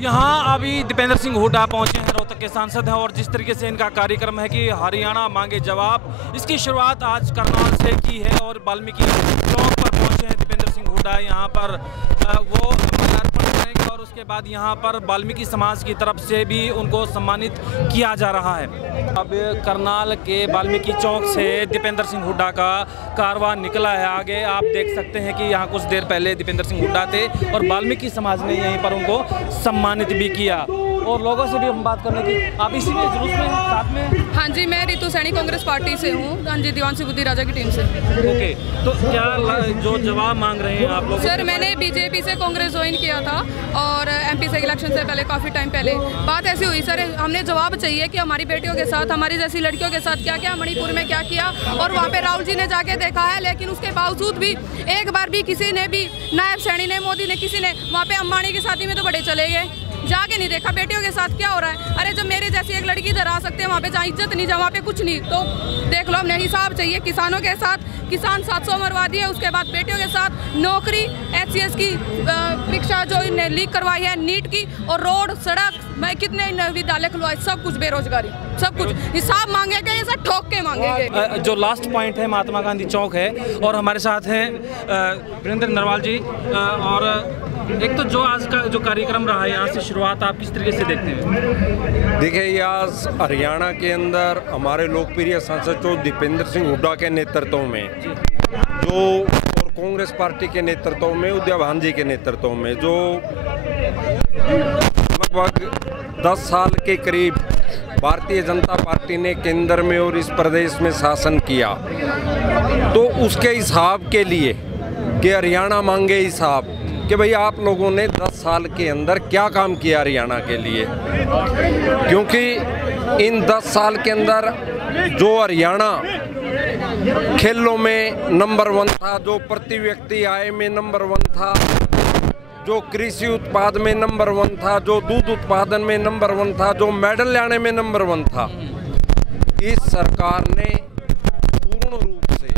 यहाँ अभी दीपेंद्र सिंह हुड्डा पहुंचे हैं, रोहतक के सांसद हैं, और जिस तरीके से इनका कार्यक्रम है कि हरियाणा मांगे जवाब, इसकी शुरुआत आज करनाल से की है और वाल्मीकि चौक पर पहुंचे हैं दीपेंद्र सिंह हुड्डा। यहाँ पर वो माल्यार्पण करेंगे और उसके बाद यहाँ पर वाल्मीकि समाज की तरफ से भी उनको सम्मानित किया जा रहा है। अब करनाल के वाल्मीकि चौक से दीपेंद्र सिंह हुड्डा का कारवां निकला है आगे। आप देख सकते हैं कि यहाँ कुछ देर पहले दीपेंद्र सिंह हुड्डा थे और वाल्मीकि समाज ने यहीं पर उनको सम्मानित भी किया। और लोगों से भी हम बात करने की, आप इसी में जुलूस में साथ में? हाँ जी, मैं रितु सैनी कांग्रेस पार्टी से हूँ। हाँ जी, दीवान सिंह बुद्धि राजा की टीम से। ओके, तो क्या जो जवाब मांग रहे हैं आप लोग? सर, मैंने बीजेपी से कांग्रेस ज्वाइन किया था और एमपी से इलेक्शन से पहले काफ़ी टाइम पहले बात ऐसी हुई सर, हमने जवाब चाहिए कि हमारी बेटियों के साथ, हमारी जैसी लड़कियों के साथ क्या क्या, मणिपुर में क्या किया। और वहाँ पे राहुल जी ने जाके देखा है, लेकिन उसके बावजूद भी एक बार भी किसी ने भी, नायब सैनी ने, मोदी ने, किसी ने वहाँ पे अंबानी की शादी में तो बड़े चले गए, जाके नहीं देखा बेटियों के साथ क्या हो रहा है। अरे जब मेरे जैसी एक लड़की इधर आ सकते हैं, वहाँ पे जहाँ इज्जत नहीं, जहाँ वहाँ पे कुछ नहीं, तो देख लो, हमने हिसाब चाहिए किसानों के साथ। किसान 700 मरवा दिए, उसके बाद बेटियों के साथ नौकरी, HCS की परीक्षा जो इन्हें लीक करवाई है, नीट की, और रोड, सड़क, मैं कितने विद्यालय खुलवाए, सब कुछ बेरोजगारी, सब कुछ हिसाब मांगे गए, सब ठोक के मांगे गए। जो लास्ट पॉइंट है महात्मा गांधी चौक है, और हमारे साथ हैं वीरेंद्र नरवाल जी। और एक तो जो आज का जो कार्यक्रम रहा है, यहाँ से शुरुआत आप किस तरीके से देखते हैं? देखिए, ये आज हरियाणा के अंदर हमारे लोकप्रिय सांसद जो दीपेंद्र सिंह हुड्डा के नेतृत्व में, जो और कांग्रेस पार्टी के नेतृत्व में, उदय भान जी के नेतृत्व में, जो लगभग 10 साल के करीब भारतीय जनता पार्टी ने केंद्र में और इस प्रदेश में शासन किया, तो उसके हिसाब के लिए कि हरियाणा मांगे हिसाब कि भाई आप लोगों ने 10 साल के अंदर क्या काम किया हरियाणा के लिए। क्योंकि इन 10 साल के अंदर जो हरियाणा खेलों में नंबर 1 था, जो प्रति व्यक्ति आय में नंबर 1 था, जो कृषि उत्पाद में नंबर 1 था, जो दूध उत्पादन में नंबर 1 था, जो मेडल लाने में नंबर 1 था, इस सरकार ने पूर्ण रूप से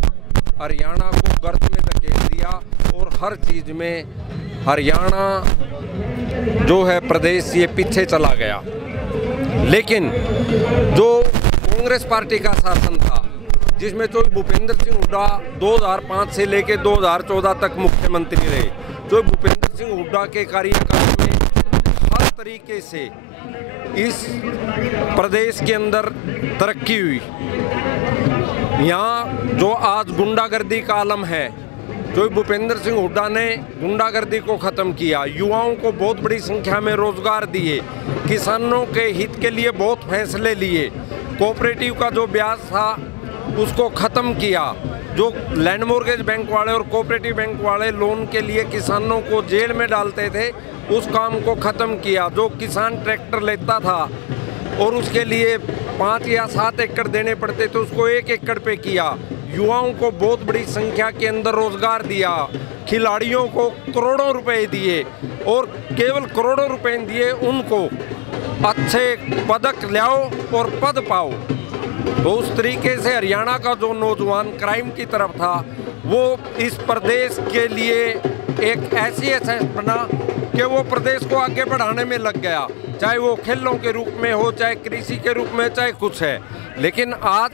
हरियाणा को गर्त में धकेल दिया और हर चीज में हरियाणा जो है प्रदेश, ये पीछे चला गया। लेकिन जो कांग्रेस पार्टी का शासन था, जिसमें जो भूपेंद्र सिंह हुड्डा 2005 से लेकर 2014 तक मुख्यमंत्री रहे, जो भूपेंद्र सिंह हुड्डा के कार्यकाल में हर तरीके से इस प्रदेश के अंदर तरक्की हुई। यहाँ जो आज गुंडागर्दी का आलम है, जो भूपेंद्र सिंह हुड्डा ने गुंडागर्दी को ख़त्म किया, युवाओं को बहुत बड़ी संख्या में रोजगार दिए, किसानों के हित के लिए बहुत फैसले लिए, कोऑपरेटिव का जो ब्याज था उसको ख़त्म किया, जो लैंड मॉर्गेज बैंक वाले और कोऑपरेटिव बैंक वाले लोन के लिए किसानों को जेल में डालते थे, उस काम को ख़त्म किया, जो किसान ट्रैक्टर लेता था और उसके लिए 5 या 7 एकड़ देने पड़ते थे, उसको 1 एकड़ पे किया, युवाओं को बहुत बड़ी संख्या के अंदर रोजगार दिया, खिलाड़ियों को करोड़ों रुपए दिए, और केवल करोड़ों रुपए दिए उनको अच्छे पदक लाओ और पद पाओ। तो उस तरीके से हरियाणा का जो नौजवान क्राइम की तरफ था, वो इस प्रदेश के लिए एक ऐसी एसेट बना कि वो प्रदेश को आगे बढ़ाने में लग गया, चाहे वो खेलों के रूप में हो, चाहे कृषि के रूप में, चाहे कुछ है। लेकिन आज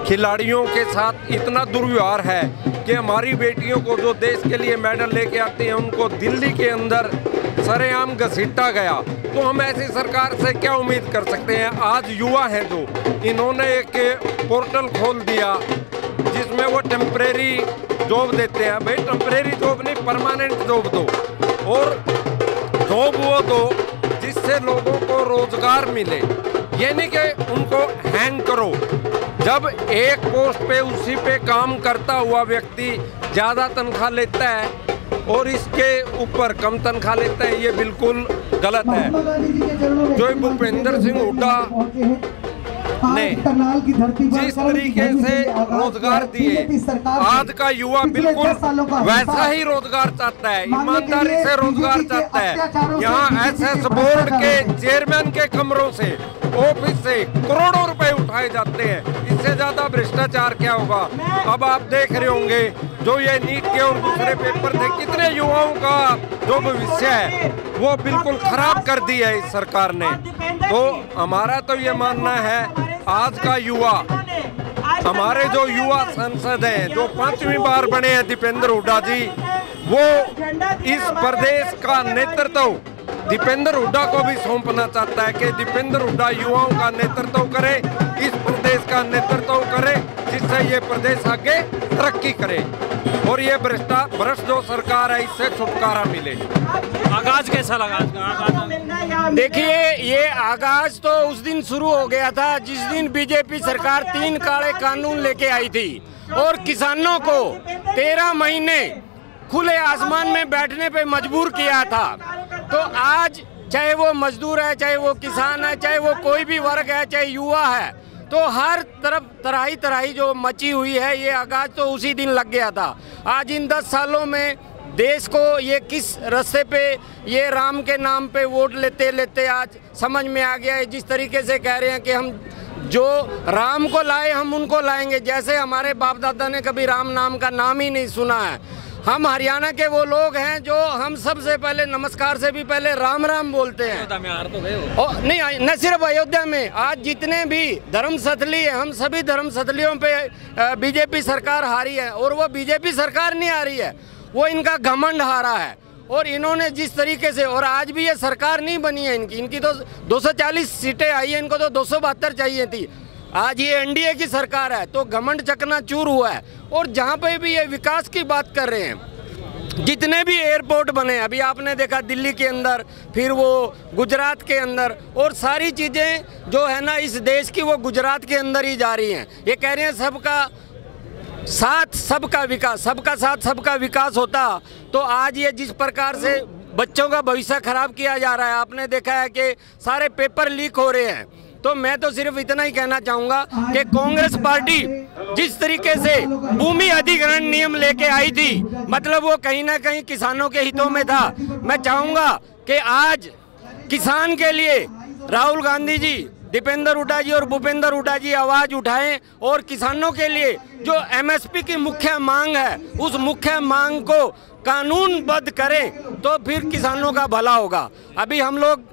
खिलाड़ियों के साथ इतना दुर्व्यवहार है कि हमारी बेटियों को जो देश के लिए मेडल लेके आती हैं, उनको दिल्ली के अंदर सरेआम घसीटा गया। तो हम ऐसी सरकार से क्या उम्मीद कर सकते हैं? आज युवा हैं जो, इन्होंने एक पोर्टल खोल दिया जिसमें वो टेम्परेरी जॉब देते हैं। भाई टेम्परेरी जॉब नहीं, परमानेंट जॉब दो, और जॉब वो दो जिससे लोगों को रोजगार मिले, ये नहीं कि उनको हैंग करो। जब एक पोस्ट पे उसी पे काम करता हुआ व्यक्ति ज़्यादा तनख्वाह लेता है और इसके ऊपर कम तनख्वाह लेता है, ये बिल्कुल गलत है। जो भूपेंद्र सिंह हुड्डा ने जिस तरीके से रोजगार दिए, आज का युवा बिल्कुल वैसा ही रोजगार चाहता है, ईमानदारी से रोजगार चाहता है। यहाँ SS बोर्ड के चेयरमैन के कमरों से, ऑफिस से करोड़ों रुपए उठाए जाते हैं। इससे ज़्यादा भ्रष्टाचार क्या होगा? अब आप देख रहे होंगे जो ये नीट के और दूसरे पेपर थे, कितने युवाओं का जो भविष्य है वो बिल्कुल खराब कर दिया है इस सरकार ने। तो हमारा तो ये मानना है, आज का युवा, हमारे जो युवा सांसद हैं जो 5वीं बार बने हैं दीपेंद्र हुड्डा जी, वो इस प्रदेश का नेतृत्व दीपेंद्र हुड्डा को भी सौंपना चाहता है कि दीपेंद्र हुड्डा युवाओं का नेतृत्व करे, इस प्रदेश का नेतृत्व करे, जिससे ये प्रदेश आगे तरक्की करे और ये भ्रष्ट जो सरकार है इससे छुटकारा मिले। आगाज कैसा लगा? देखिए, ये आगाज तो उस दिन शुरू हो गया था जिस दिन बीजेपी सरकार 3 काले कानून लेके आई थी और किसानों को 13 महीने खुले आसमान में बैठने पे मजबूर किया था। तो आज चाहे वो मजदूर है, चाहे वो किसान है, चाहे वो कोई भी वर्ग है, चाहे युवा है, तो हर तरफ तराई जो मची हुई है, ये आगाज तो उसी दिन लग गया था। आज इन 10 सालों में देश को ये किस रास्ते पे ये राम के नाम पे वोट लेते लेते आज समझ में आ गया है। जिस तरीके से कह रहे हैं कि हम जो राम को लाए हम उनको लाएंगे, जैसे हमारे बाप दादा ने कभी राम नाम का नाम ही नहीं सुना है। हम हरियाणा के वो लोग हैं जो हम सबसे पहले नमस्कार से भी पहले राम राम बोलते हैं। और नहीं, न सिर्फ अयोध्या में, आज जितने भी धर्मस्थली है, हम सभी धर्मस्थलियों पे बीजेपी सरकार हारी है। और वो बीजेपी सरकार नहीं हारी है, वो इनका घमंड हारा है। और इन्होंने जिस तरीके से, और आज भी ये सरकार नहीं बनी है इनकी तो 240 सीटें आई है, इनको तो 272 चाहिए थी। आज ये एनडीए की सरकार है तो घमंड चकनाचूर हुआ है। और जहाँ पे भी ये विकास की बात कर रहे हैं, जितने भी एयरपोर्ट बने, अभी आपने देखा दिल्ली के अंदर, फिर वो गुजरात के अंदर, और सारी चीज़ें जो है ना इस देश की वो गुजरात के अंदर ही जा रही हैं। ये कह रहे हैं सबका साथ सबका विकास, सबका साथ सबका विकास होता तो आज ये जिस प्रकार से बच्चों का भविष्य खराब किया जा रहा है, आपने देखा है कि सारे पेपर लीक हो रहे हैं। तो मैं तो सिर्फ इतना ही कहना चाहूँगा कि कांग्रेस पार्टी जिस तरीके से भूमि अधिग्रहण नियम लेके आई थी, मतलब वो कहीं ना कहीं किसानों के हितों में था। मैं चाहूँगा कि आज किसान के लिए राहुल गांधी जी, दीपेंद्र हुड्डा जी और भूपेंद्र हुड्डा जी आवाज़ उठाएं और किसानों के लिए जो एमएसपी की मुख्य मांग है, उस मुख्य मांग को कानूनबद्ध करें तो फिर किसानों का भला होगा। अभी हम लोग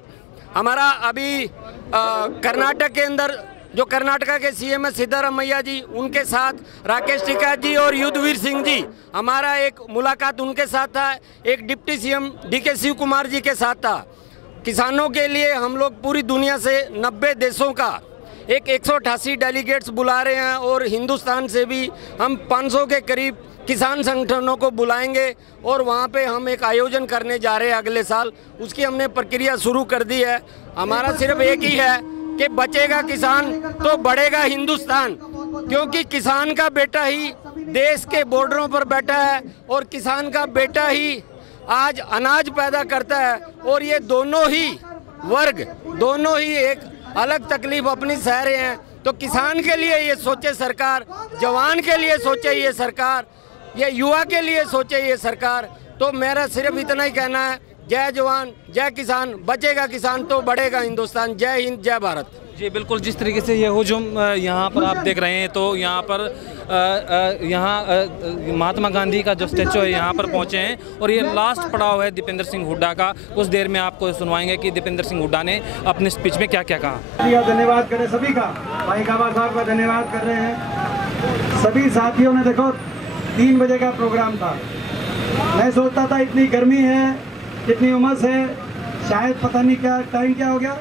अभी कर्नाटक के अंदर जो कर्नाटका के सीएम है सिद्धारमैया जी, उनके साथ राकेश टिकैत जी और युद्धवीर सिंह जी, हमारा एक मुलाकात उनके साथ था। एक deputy CM DK Shivakumar ji के साथ था। किसानों के लिए हम लोग पूरी दुनिया से 90 देशों का 188 डेलीगेट्स बुला रहे हैं और हिंदुस्तान से भी हम 500 के करीब किसान संगठनों को बुलाएंगे और वहाँ पे हम एक आयोजन करने जा रहे हैं अगले साल। उसकी हमने प्रक्रिया शुरू कर दी है। हमारा सिर्फ एक ही है कि बचेगा किसान तो बढ़ेगा हिंदुस्तान, क्योंकि किसान का बेटा ही देश के बॉर्डरों पर बैठा है और किसान का बेटा ही आज अनाज पैदा करता है। और ये दोनों ही वर्ग, दोनों ही एक अलग तकलीफ अपनी सह रहे हैं। तो किसान के लिए ये सोचे सरकार, जवान के लिए सोचे ये सरकार, ये युवा के लिए सोचे ये सरकार। तो मेरा सिर्फ इतना ही कहना है, जय जवान जय किसान, बचेगा किसान तो बढ़ेगा हिंदुस्तान। जय हिंद जय भारत। जी बिल्कुल, जिस तरीके से ये हुजूम यहाँ पर आप देख रहे हैं, तो यहाँ पर महात्मा गांधी का जो स्टैचू है यहाँ पर पहुँचे हैं और ये लास्ट पड़ाव है दीपेंद्र सिंह हुड्डा का। कुछ देर में आपको सुनवाएंगे कि दीपेंद्र सिंह हुड्डा ने अपने स्पीच में क्या क्या कहा। धन्यवाद करें सभी का, भाई काबा साहब का धन्यवाद कर रहे हैं। सभी साथियों ने देखो 3 बजे का प्रोग्राम था। मैं सोचता था इतनी गर्मी है, इतनी उमस है, शायद पता नहीं क्या टाइम क्या हो गया,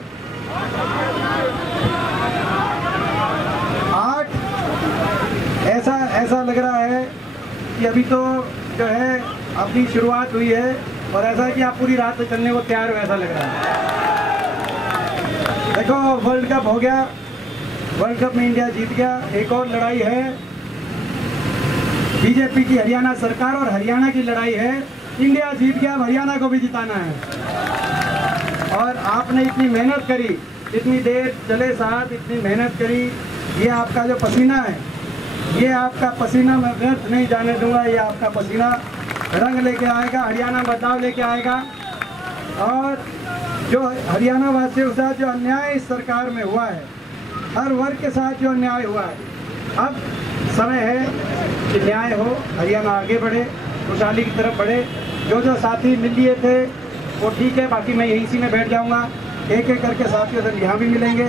8 ऐसा लग रहा है कि अभी तो जो है अपनी शुरुआत हुई है और ऐसा है कि आप पूरी रात चलने को तैयार हो, ऐसा लग रहा है। देखो वर्ल्ड कप हो गया, वर्ल्ड कप में इंडिया जीत गया। एक और लड़ाई है बीजेपी की हरियाणा सरकार और हरियाणा की लड़ाई है। इंडिया जीत गया, हरियाणा को भी जिताना है। और आपने इतनी मेहनत करी, इतनी देर चले साथ, इतनी मेहनत करी, ये आपका जो पसीना है, ये आपका पसीना मैं व्यर्थ नहीं जाने दूंगा। ये आपका पसीना रंग लेके आएगा, हरियाणा बदलाव लेके आएगा। और जो हरियाणा वासियों के साथ जो अन्याय इस सरकार में हुआ है, हर वर्ग के साथ जो न्याय हुआ है, अब समय है कि न्याय हो, हरियाणा आगे बढ़े, खुशहाली की तरफ बढ़े। जो साथी मिल लिए थे वो ठीक है, बाकी मैं यहीं में बैठ जाऊंगा। एक एक करके साथियों से यहाँ भी मिलेंगे।